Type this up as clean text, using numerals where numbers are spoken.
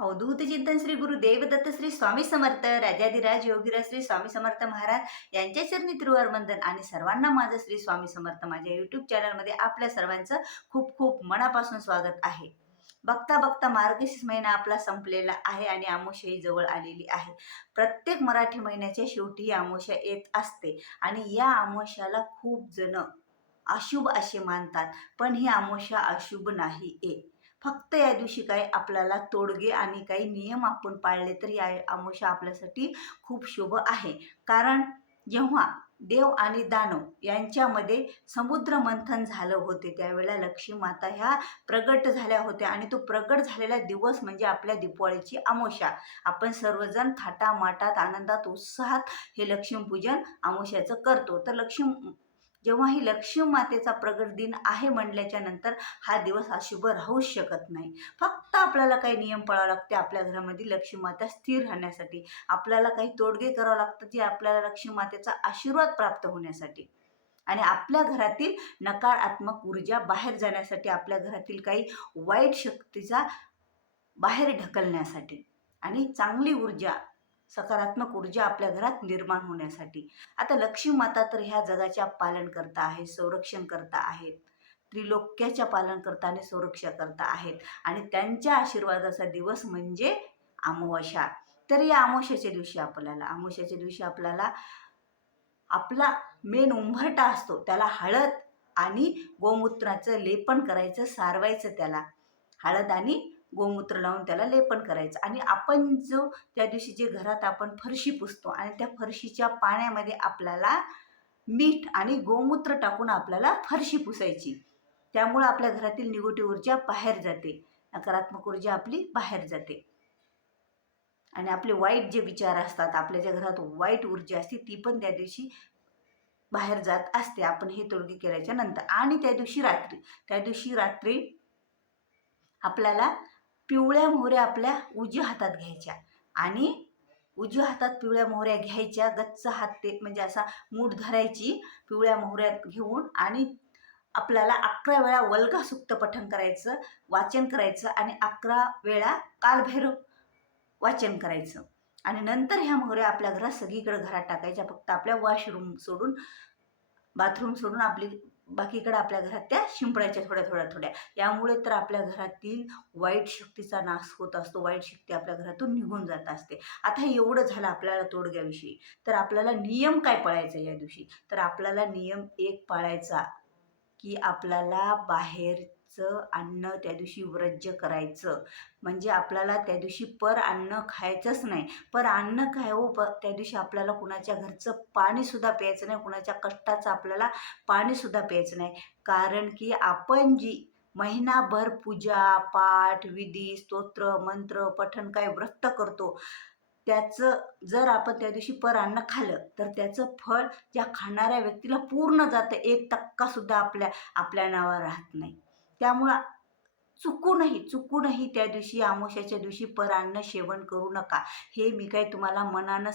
अवधूत चिंतन श्री गुरु देवदत्त श्री स्वामी समर्थ राजाधिराज योगीराज श्री स्वामी समर्थ महाराज यांच्या चरणी तिरुवरवंदन आणि सर्वांना माझं श्री स्वामी समर्थ माझ्या यूट्यूब चॅनलमध्ये आपल्या सर्वांचं खूप खूप मनापासून स्वागत आहे. बघता बघता मार्गशीर्ष महिना आपला संपलेला आहे आणि अमावास्याही जवळ आलेली आहे. प्रत्येक मराठी महिन्याच्या शेवटी ही अमावास्या येत असते आणि या अमावास्याला खूप जण अशुभ असे मानतात, पण ही अमावास्या अशुभ नाही आहे. फक्त या दिवशी काही आपल्याला तोडगे आणि काही नियम आपण पाळले तर या अमावास्या आपल्यासाठी खूप शुभ आहे. कारण जेव्हा देव आणि दानव यांच्यामध्ये समुद्र मंथन झालं होते त्यावेळेला लक्ष्मी माता ह्या प्रगट झाल्या होत्या आणि तो प्रगट झालेला दिवस म्हणजे आपल्या दीपावलीची अमावास्या. आपण सर्वजण थाटामाटात आनंदात उत्साहात हे लक्ष्मीपूजन अमावास्याचं करतो. तर जेव्हा ही लक्ष्मी मातेचा प्रगट दिन आहे म्हणल्याच्या नंतर हा दिवस अशुभ राहूच शकत नाही. फक्त आपल्याला काही नियम पाळावे लागते आपल्या घरामध्ये लक्ष्मी माता स्थिर राहण्यासाठी. आपल्याला काही तोडगे करावं लागतं जे आपल्याला लक्ष्मी मातेचा आशीर्वाद प्राप्त होण्यासाठी आणि आपल्या घरातील नकारात्मक ऊर्जा बाहेर जाण्यासाठी, आपल्या घरातील काही वाईट शक्तीचा बाहेर ढकलण्यासाठी आणि चांगली ऊर्जा, सकारात्मक ऊर्जा आपल्या घरात निर्माण होण्यासाठी. आता लक्ष्मी माता तर ह्या जगाच्या पालनकर्ता आहेत, संरक्षण करता आहेत, त्रिलोक्याच्या पालनकर्ता आणि संरक्षण करता आहेत आणि त्यांच्या आशीर्वादाचा दिवस म्हणजे अमावास्या. तर या अमावास्याच्या दिवशी आपल्याला आपला मेन उंबरठा असतो त्याला हळद आणि गोमूत्राचं लेपन करायचं, सारवायचं, त्याला हळद आणि गोमूत्र लावून त्याला लेपन करायचं आणि आपण जो त्या दिवशी जे घरात आपण फरशी पुसतो आणि त्या फरशीच्या पाण्यामध्ये आपल्याला मीठ आणि गोमूत्र टाकून आपल्याला फरशी पुसायची. त्यामुळे आपल्या घरातील निगेटिव्ह ऊर्जा बाहेर जाते, नकारात्मक ऊर्जा आपली बाहेर जाते आणि आपले वाईट जे विचार असतात, आपल्या ज्या घरात वाईट ऊर्जा असते ती पण त्या दिवशी बाहेर जात असते आपण हे तोडगे केल्याच्या नंतर. आणि त्या दिवशी रात्री आपल्याला पिवळ्या मोहऱ्या आपल्या उजव्या हातात घ्यायच्या आणि उजव्या हातात पिवळ्या मोहऱ्या घ्यायच्या, गच्च हात ते म्हणजे असा मूठ धरायची पिवळ्या मोहऱ्या घेऊन आणि आपल्याला 11 वेळा वल्गा सुक्त पठण करायचं, वाचन करायचं आणि 11 वेळा कालभैरव वाचन करायचं आणि नंतर ह्या मोहऱ्या आपल्या घरात सगळीकडे घरात टाकायच्या. फक्त आपल्या वॉशरूम सोडून, बाथरूम सोडून बाकीकडे आपल्या घरात त्या शिंपडायच्या थोड्या. यामुळे तर आपल्या घरातील वाईट शक्तीचा नाश होत असतो, वाईट शक्ती आपल्या घरातून निघून जात असते. आता हे एवढं झालं आपल्याला तोडग्याविषयी. तर आपल्याला नियम काय पाळायचा या दिवशी? तर आपल्याला नियम एक पाळायचा की आपल्याला बाहेरचं अन्न त्या दिवशी वर्ज्य करायचं. म्हणजे आपल्याला त्या दिवशी पर अन्न खायचंच नाही. पर अन्न काय हो, त्या दिवशी आपल्याला कुणाच्या घरचं पाणीसुद्धा प्यायचं नाही, कुणाच्या कष्टाचं आपल्याला पाणीसुद्धा प्यायचं नाही. कारण की आपण जी महिनाभर पूजा पाठ विधी स्तोत्र मंत्र पठण काय व्रत करतो त्याचं जर आपण त्या दिवशी पर अन्न खाल्लं तर त्याचं फळ ज्या खाणाऱ्या व्यक्तीला पूर्ण जातं, 1% सुद्धा आपल्या नावावर राहत नाही. त्यामुळं चुकूनही त्या दिवशी अमावास्याच्या दिवशी पर अन्न सेवन करू नका. हे मी काही तुम्हाला मनानं